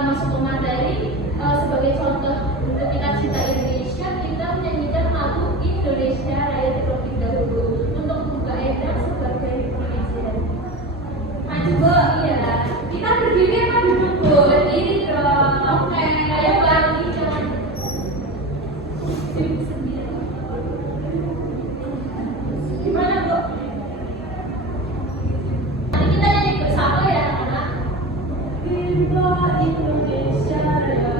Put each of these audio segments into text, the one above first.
masuk ke materi, sebagai contoh untuk tingkat cinta Indonesia, kita menyanyikan lagu Indonesia Raya terlebih dahulu untuk membuka edan sebagai pengajian. Maju Bu, iya. Kita berdiri apa duduk Bu? Berdiri dong. Oke, ayo lagi jangan. Gimana Bu? Nanti kita nyanyi bersama ya anak-anak. Indonesia Raya.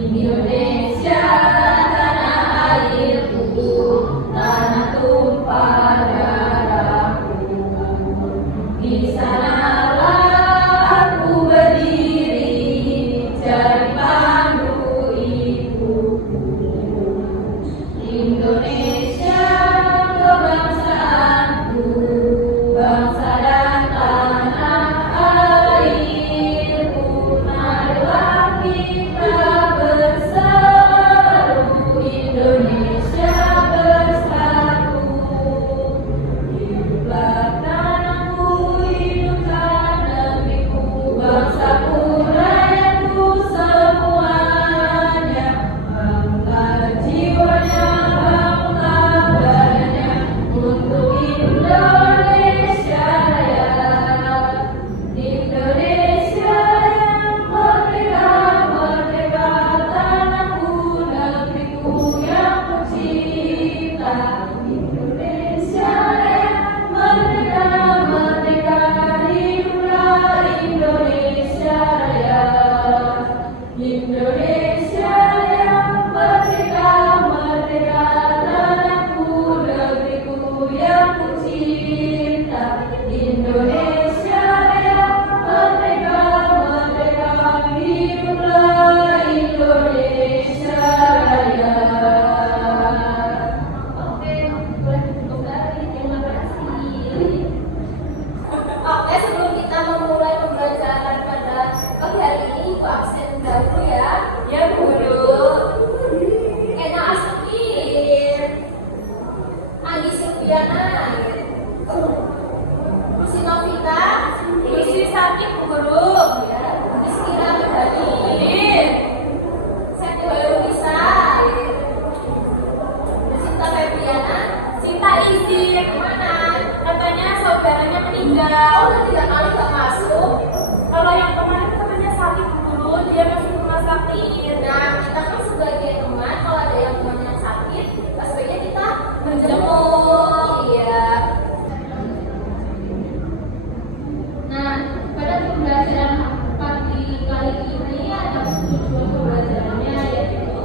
Indonesia tanah airku, tanah tumpah darahku. Di sanalah aku berdiri, cari pandu ibuku. Indonesia kebangsaanku, bangsa dan tanah airku. Marilah kita berseru, Indonesia bersatu. Hiduplah tanahku, hiduplah negeriku, bangsaku, rakyatku semuanya. Bangga jiwanya, bangga badannya, untuk Indonesia Raya. Indonesia yang merdeka, merdeka, tanahku, negeriku yang kucinta. Indonesia yang merdeka, merdeka, hiduplah Indonesia Raya. Indonesia yang merdeka, merdeka, tanahku, negeriku yang kucinta. Indonesia yang merdeka, merdeka, hiduplah Indonesia Raya. Oke, boleh duduk lagi. Terima kasih. Oke, sebelum kita memulai pembelajaran pada pagi hari ini, Ibu absen dahulu ya. Ya, Bu Guru. Ena Asukir, Andi Silviana, Lucy Novita, Lucy Sakit, Bu Guru. Rizky Ramdhani, Seti Hoirunisa, Sinta Febriana, Sinta izin kemana? Katanya saudaranya meninggal. Oh, tiga kali nggak masuk. Kalau yang kemarin katanya sakit dulu, dia masuk rumah sakit. Nah, kita kan sebagai teman, kalau ada yang temannya sakit, sebaiknya kita menjenguk. Iya. Nah, pada pembelajaran pagi kali ini ada tujuan pembelajarannya, yaitu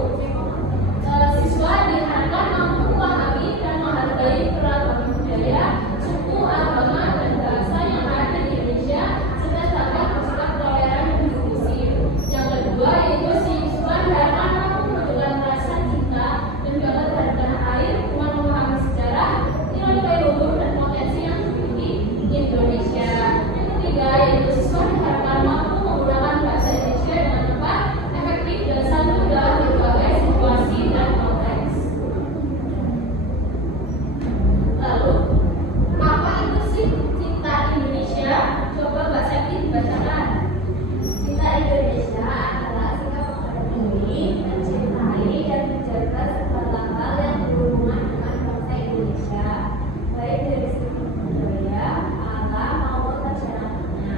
siswa diharapkan mampu memahami dan menghargai keragaman budaya, suku, agama, dan bahasa yang ada di Indonesia, serta dapat bersikap toleran dan inklusif. Yang kedua yaitu siswa diharapkan mampu menunjukkan rasa cinta dan bangga terhadap tanah air, memahami sejarah, nilai luhur dan potensi yang dimiliki Indonesia. Yang ketiga yaitu siswa diharapkan mampu menggunakan bahasa Indonesia dengan tepat, efektif, dan santun dalam berbagai situasi dan konteks. Lalu, apa itu sih cinta Indonesia? Coba Mbak Septi dibacakan. Cinta Indonesia adalah sikap menghargai, mencintai, dan menjaga segala hal yang berhubungan dengan bangsa Indonesia, baik dari segi budaya, alam, maupun masyarakatnya.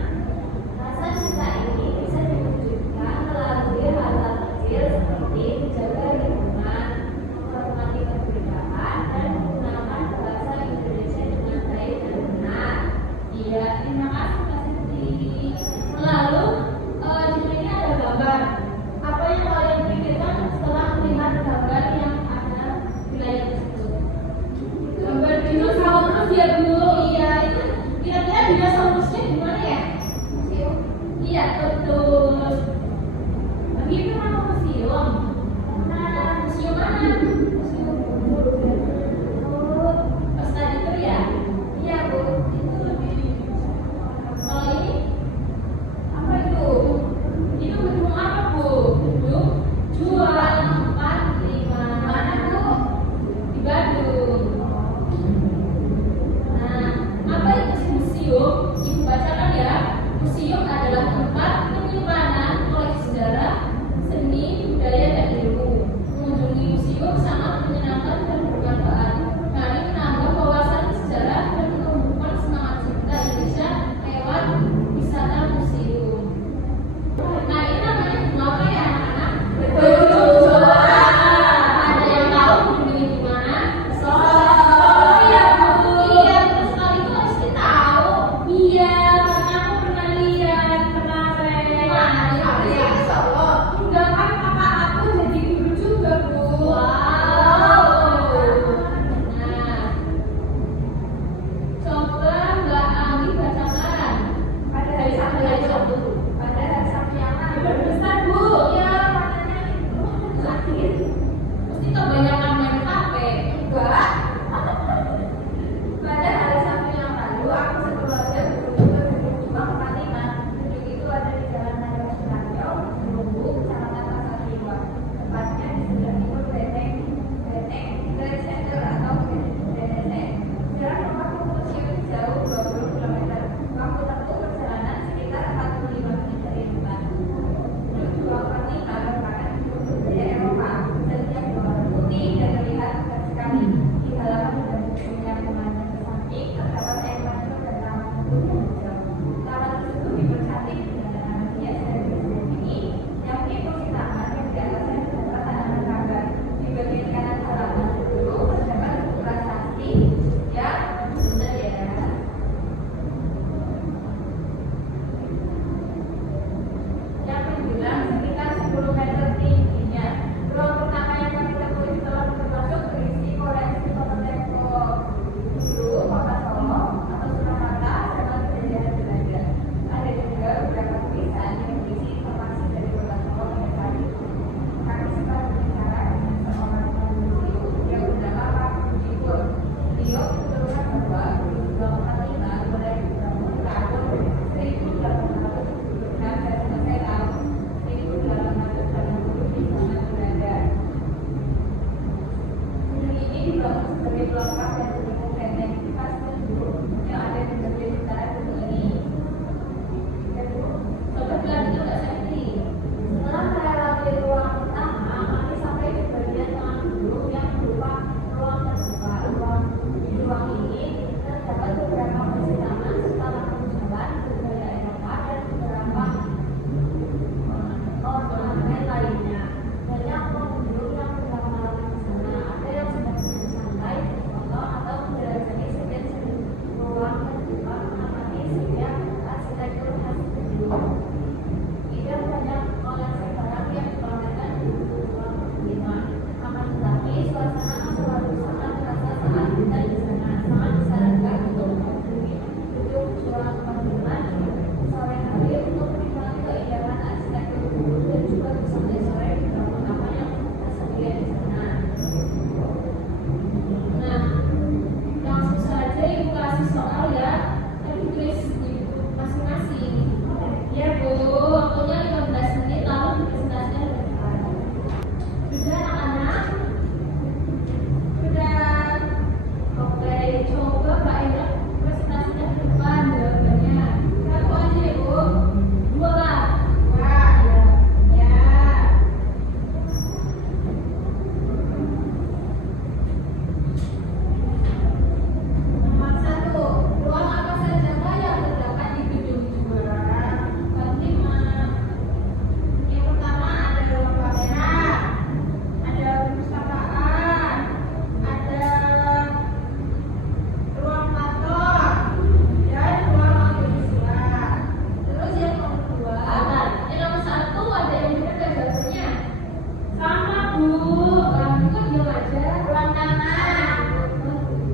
Rasa cinta ini bisa diwujudkan melalui hal-hal kecil seperti menjaga lingkungan, menghormati keberadaan, dan menggunakan bahasa Indonesia dengan baik dan benar. Iya, terima kasih Mbak Septi. Lalu, di sini ada gambar. Apa yang kalian pikirkan setelah melihat gambar yang ada di layar tersebut? Gambar dinosaurus ya Bu. Iya, itu kira-kira dinosaurusnya di mana ya? Museum. Iya, betul. Bagi nama museum. Nah, museum mana? Museum Borobudur. Oh, pas tadi itu ya? Iya Bu. Itu di. Kalau ini apa itu? Itu gedung apa Bu? Gedung jualan 45. Mana Bu? Di Bandung. Nah, apa itu museum? Ibu bacakan ya. Museum adalah tempat penyimpanan waktunya jam. Taman tersebut dipercantik dengan tanaman hias dan berserat ini yang mengikuti taman yang di atasnya terdapat tanaman rangga. Di bagian kanan halaman itu terdapat prasasti yang benar ya. Yang menjulang sekitar 10 meter tingginya. Ruang pertama yang kami temui setelah termasuk berisi koleksi foto tempo dulu kota Solo atau Surakarta zaman penjajahan Belanda. Ada juga beberapa tulisan yang berisi informasi dari kota Solo pada saat itu. Kami sempat berbicara dengan seorang penulis yang bernama Pak Bujipur. Beliau menuturkan bahwa Gedung 45 mulai dibangun tahun 1876 dan selesai tahun 1880 di zaman Belanda. Gedung ini dibangun sebagai pelengkap dan pendukung benteng khas penduduk yang ada di bagian utara gedung ini. Sobat Gelar itu nggak sendiri. Setelah melewati ruang pertama, kami sampai di bagian tengah gedung yang berupa ruang terbuka. Di ruang ini terdapat beberapa kursi taman serta lampu jalan bergaya Eropa dan beberapa ornamen lainnya. Banyak pengunjung yang berlama-lama di sana. Ada yang sedang bersantai, berfoto atau menjelajahi sudut-sudut ruang terbuka mengamati setiap arsitektur khas gedung. Tidak banyak koleksi barang yang dipamerkan di ruang kelima. Akan tetapi suasana selalu sangat terasa saat kita di sana. Sangat disarankan untuk mengunjungi gedung Juang Parlemen sore hari untuk menikmati keindahan arsitektur gedung dan juga bersantai sore di ruang taman yang tersedia di sana. Nah, langsung saja ibu kasih soal ya. Tadi tulis di buku masing-masing. Ya bu, waktunya 15 menit lalu presentasinya selesai. Sudah anak-anak? Sudah. Oke, coba Pak Endang presentasinya ke depan jawabannya. Satu aja ya bu. Dua lah. Wah, ya. Nomor 1, ruang apa saja yang terdapat di gedung juara? Bab 5. Yang pertama ada ruang kamera, ada perpustakaan, ada ruang kantor, dan ruang audiovisual. Terus yang nomor 2, yang nomor 1 ada yang benar nggak jawabannya? Sama bu, kamu kan diam aja. Ruang taman,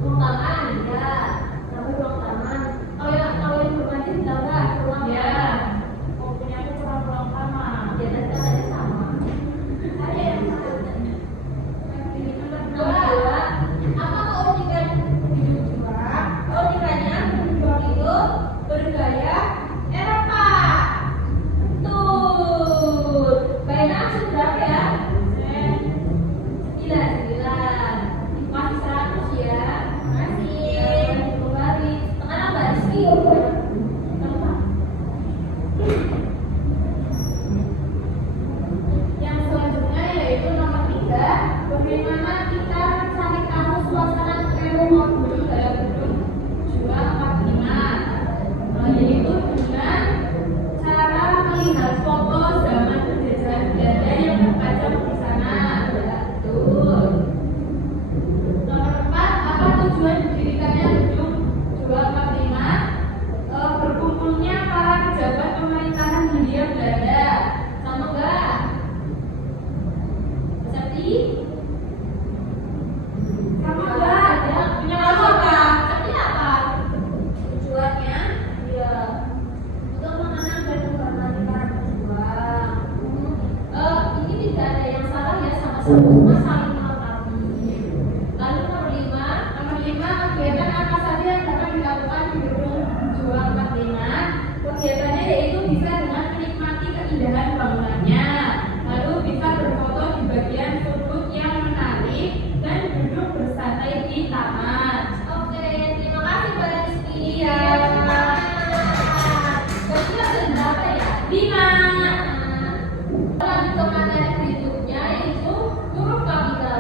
ruang taman, ya. Nama ruang taman. Kalau yang bermandi ditambah ruang taman. Oh punya aku cuma ruang taman. Ya dan katanya sama. Ada yang sama. Nomor 2, apa keunikan gedung juara? Keunikannya gedung juara itu bergaya Eropa. Betul. Baiknya langsung berapa ya? 9. Masih 100 ya. Masih. Kembali. Sekarang Mbak Rizky. Yang selanjutnya yaitu nomor 3. Bagaimana kita mencari tahu suasana keren modul dalam gedung Juang 45? Yaitu dengan cara melihat foto zaman penjajahan Belanda yang terpajang di sana. Betul. Nomor 4, apa tujuan didirikannya gedung Juang 45? Berkumpulnya para pejabat pemerintahan Hindia Belanda. Sama enggak? Seperti? Sama enggak? Punya kamu apa? Seperti apa? Tujuannya? Ya, untuk mengenang dan menghormati para pejuang. Ini tidak ada yang salah ya, sama-sama semua saling melengkapi. Lalu nomor 5, kegiatan apa saja yang dapat dilakukan di gedung Juang 45? Kegiatannya yaitu bisa dengan menikmati keindahan bangunannya, lalu bisa berfoto di bagian sudut yang menarik dan duduk bersantai di taman. Oke, terima kasih Mbak Rizky. Iya. Berarti ada berapa ya? 5. Lanjut ke materi berikutnya yaitu huruf kapital.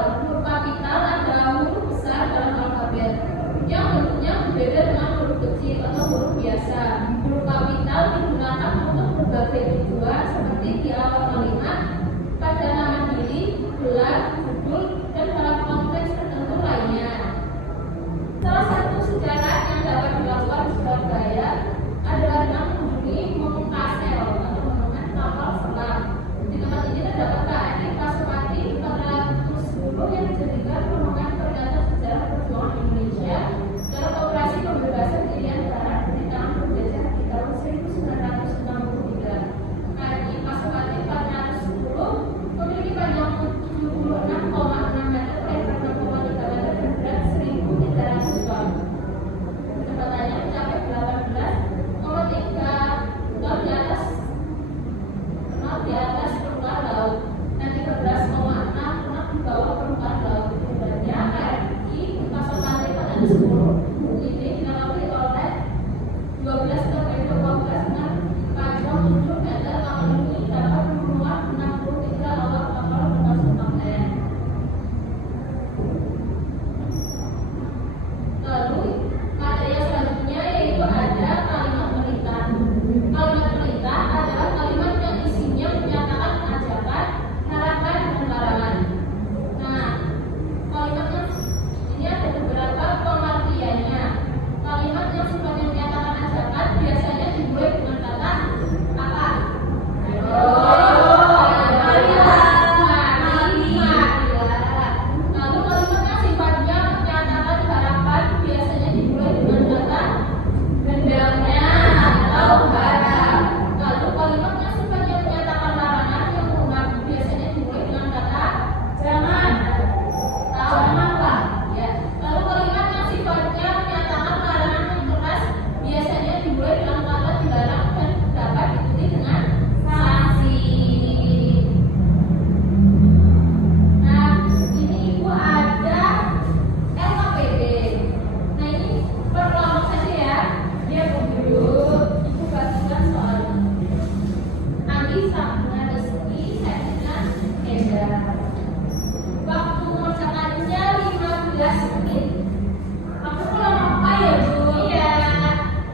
berbagai tujuan seperti di awal kalimat, pada nama diri, gelar, judul, dan dalam konteks tertentu lainnya. Salah satu sejarah yang dapat dilakukan di Surabaya adalah dengan mengunjungi Monumen Kastel atau Monumen Kapal Selam. Di tempat ini terdapat KRI Pasopati 410 yang dijadikan monumen peringatan sejarah perjuangan Indonesia dalam operasi pembebasan Irian Barat dari tangan penjajah di tahun 1963. KRI Pasopati 410 memiliki panjang 76,6 meter, lebar 6,3 meter, dan berat 1.300 ton. Kecepatannya mencapai 18,3 knot di atas permukaan laut dan 13,6 knot di bawah permukaan laut. Hebatnya KRI Pasopati 410 ini dilengkapi oleh 12 torpedo kompas dengan panjang 7 meter. Kapal ini dapat memuat 63 awak kapal termasuk kapten. Lalu materi selanjutnya yaitu ada kalimat perintah. Kalimat perintah adalah kalimat yang isinya menyatakan ajakan, harapan, dan larangan. Nah, kalimat ini ada beberapa pengertiannya. Kalimat yang sifatnya menyatakan ajakan biasanya dimulai dengan kata apa? Lalu kalimat yang sifatnya menyatakan harapan biasanya dimulai dengan kata hendaknya atau harap. Lalu kalimat yang sifatnya menyatakan larangan yang umum biasanya dimulai dengan kata jangan atau janganlah. Ya. Lalu kalimat yang sifatnya menyatakan larangan yang keras biasanya dimulai dengan kata dilarang dan dapat diikuti dengan sanksi. Nah, ini ibu ada LKPD. Nah, ini perkelompok saja ya. Dia berjudul ibu bagikan soal Andi Sabna Rizky Sajidan Eda. Waktu mengerjakannya 15 menit. Aku pulang apa ya Bu? Iya.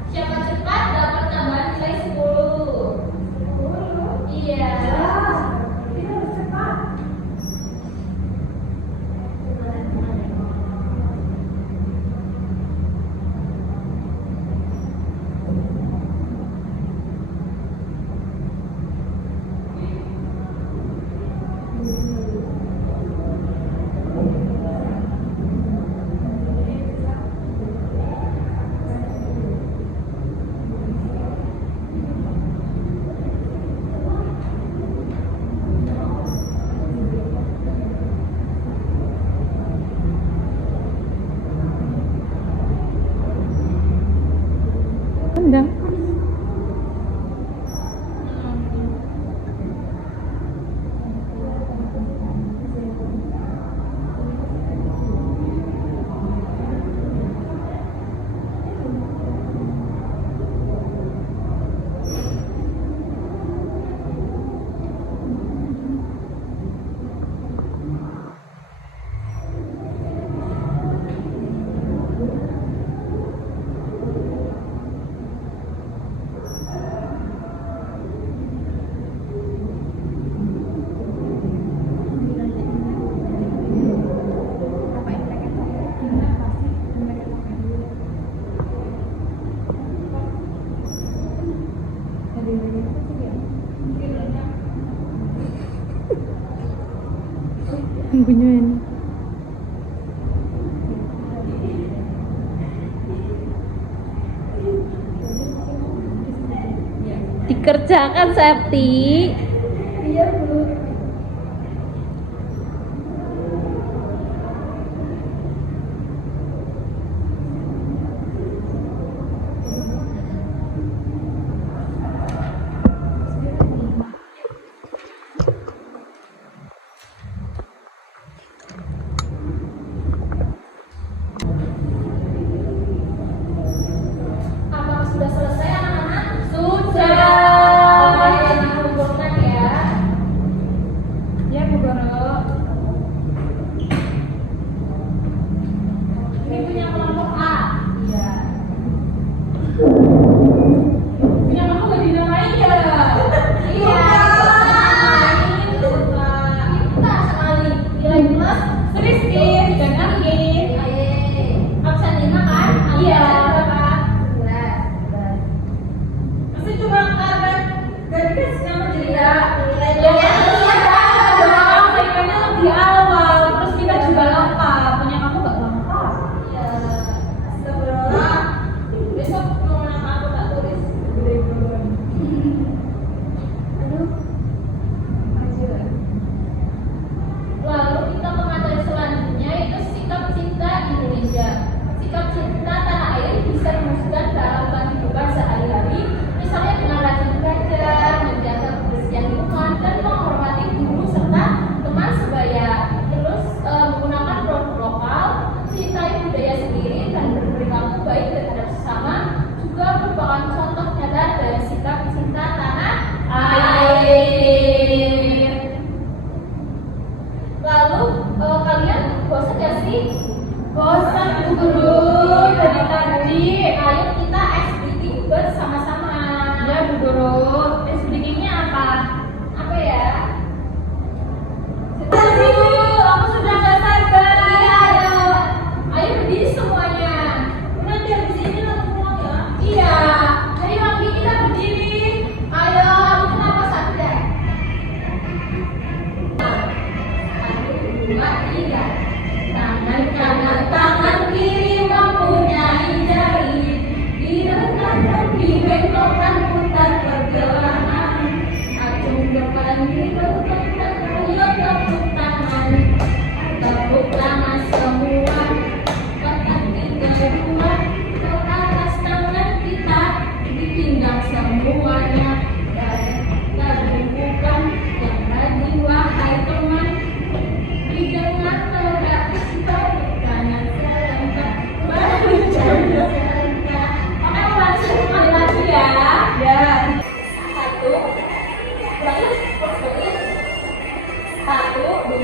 Siapa cepat dapat tambahan nilai 10. Iya. Kita harus cepat. Endang. Yang punya ini. Dikerjakan Septi. Iya Bu. Apakah sudah selesai anak-anak? Sudah. Kumpulkan ya.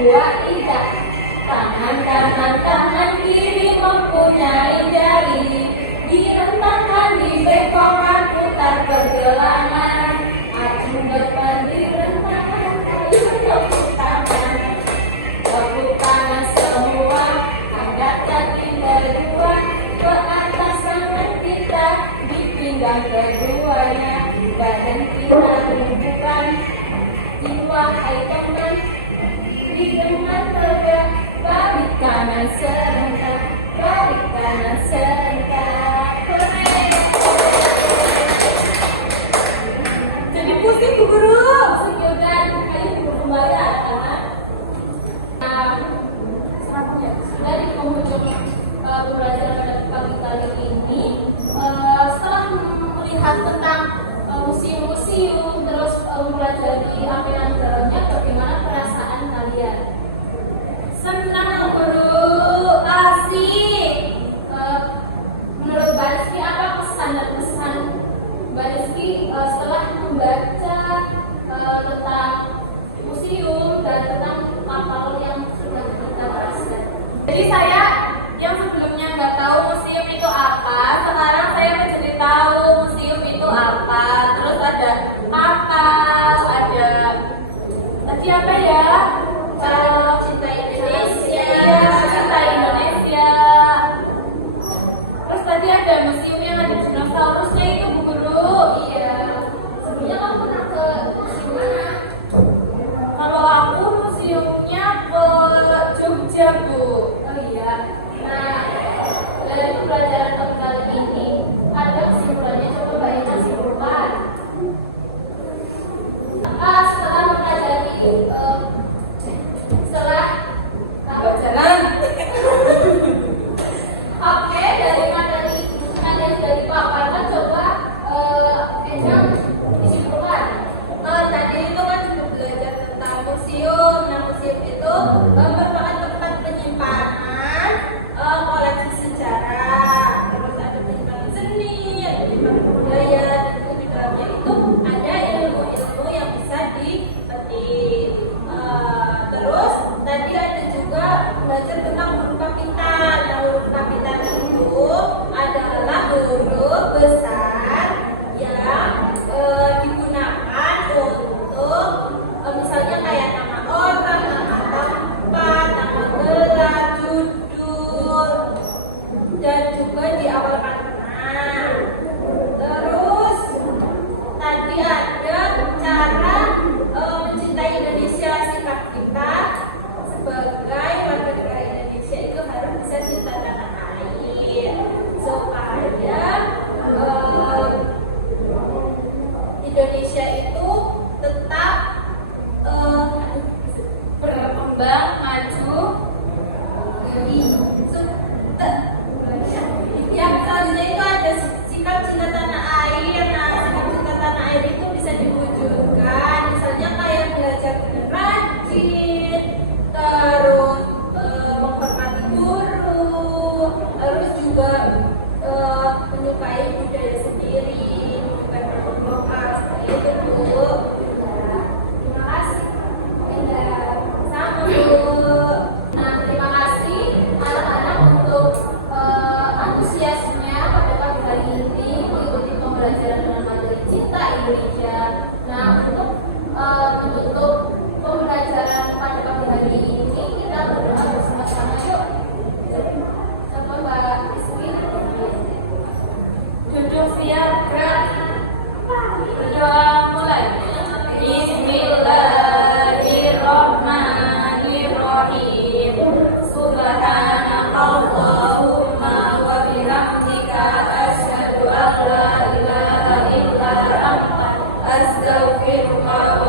dua tidak. Tangan kanan, tangan kiri mempunyai jari. Direntangkan, dibengkokkan, putar pergelangan. Maju depan direntangkan, kayu tepuk tangan. Tepuk tangan semua, angkat kaki kedua. Ke atas tangan kita, di pinggang keduanya. Badan kita tumpukan, jiwa hai teman. Di depan tegak, balik kanan serentak, balik kanan serentak. Keren. Jadi pusing Bu Guru. Pusing juga, kalian kembali anak-anak. Nah, selanjutnya sudah di penghujung pembelajaran pada pagi kali ini. Setelah melihat tentang museum-museum, terus mempelajari apa yang di dalamnya, bagaimana perasaan kalian? Senang Guru. Asik. Menurut Mbak Rizky, apa pesan dan kesan Mbak Rizky setelah membaca tentang museum dan tentang kapal yang sudah kita bahas? Jadi saya yang sebelumnya nggak tahu museum itu apa, sekarang saya menjadi tahu museum itu apa. Terus ada kapal, ada tadi apa ya? Cinta Indonesia. Iya, cinta Indonesia. Terus tadi ada museum yang ada dinosaurusnya itu Bu Guru. Iya. Sebelumnya kamu pernah ke museum mana? Kalau aku museumnya ke Jogja Bu. Oh iya. Nah, dari pembelajaran topik kali ini ada kesimpulannya. Coba Mbak Ina simpulkan. Setelah mempelajari setelah Jalan. Oke, dari materi dari paparan coba Enang disimpulkan. Tadi itu kan sudah belajar tentang museum. Nah, museum itu merupakan tempat penyimpanan koleksi sejarah. Terus ada penyimpanan seni, ada penyimpanan budaya. Dan di dalamnya itu ada ilmu-ilmu yang bisa dipetik. Terus tadi ada juga belajar tentang huruf kapital. Nah, huruf kapital itu adalah huruf besar yang digunakan untuk misalnya kayak nama orang, nama tempat, nama gelar, judul, dan juga di awal kata. Terus tadi ada cara mencintai Indonesia, sikap kita sebagai warga negara Indonesia itu harus bisa cinta tanah air supaya Indonesia itu tetap berkembang maju. Yang selanjutnya itu ada sikap cinta tanah air. Nah, sikap cinta tanah air itu bisa diwujudkan misalnya kayak belajar benar rajin, terus menghormati guru, terus juga menyukai budaya sendiri, menyukai produk lokal. Seperti itu Bu. Terima kasih. Indah. Sama Bu. Nah, terima kasih anak-anak untuk antusiasnya pada pagi hari ini mengikuti pembelajaran dengan materi Cinta Indonesia. Nah, untuk menutup pembelajaran pada pagi hari ini kita berdoa bersama-sama yuk. Sama Mbak Rizky. Duduk siap, gerak. Berdoa mulai. Bismillahirrahmanirrahim. Subhanakallahumma wa bihamdika asyhadu an la ilaha illa anta astaghfiruka wa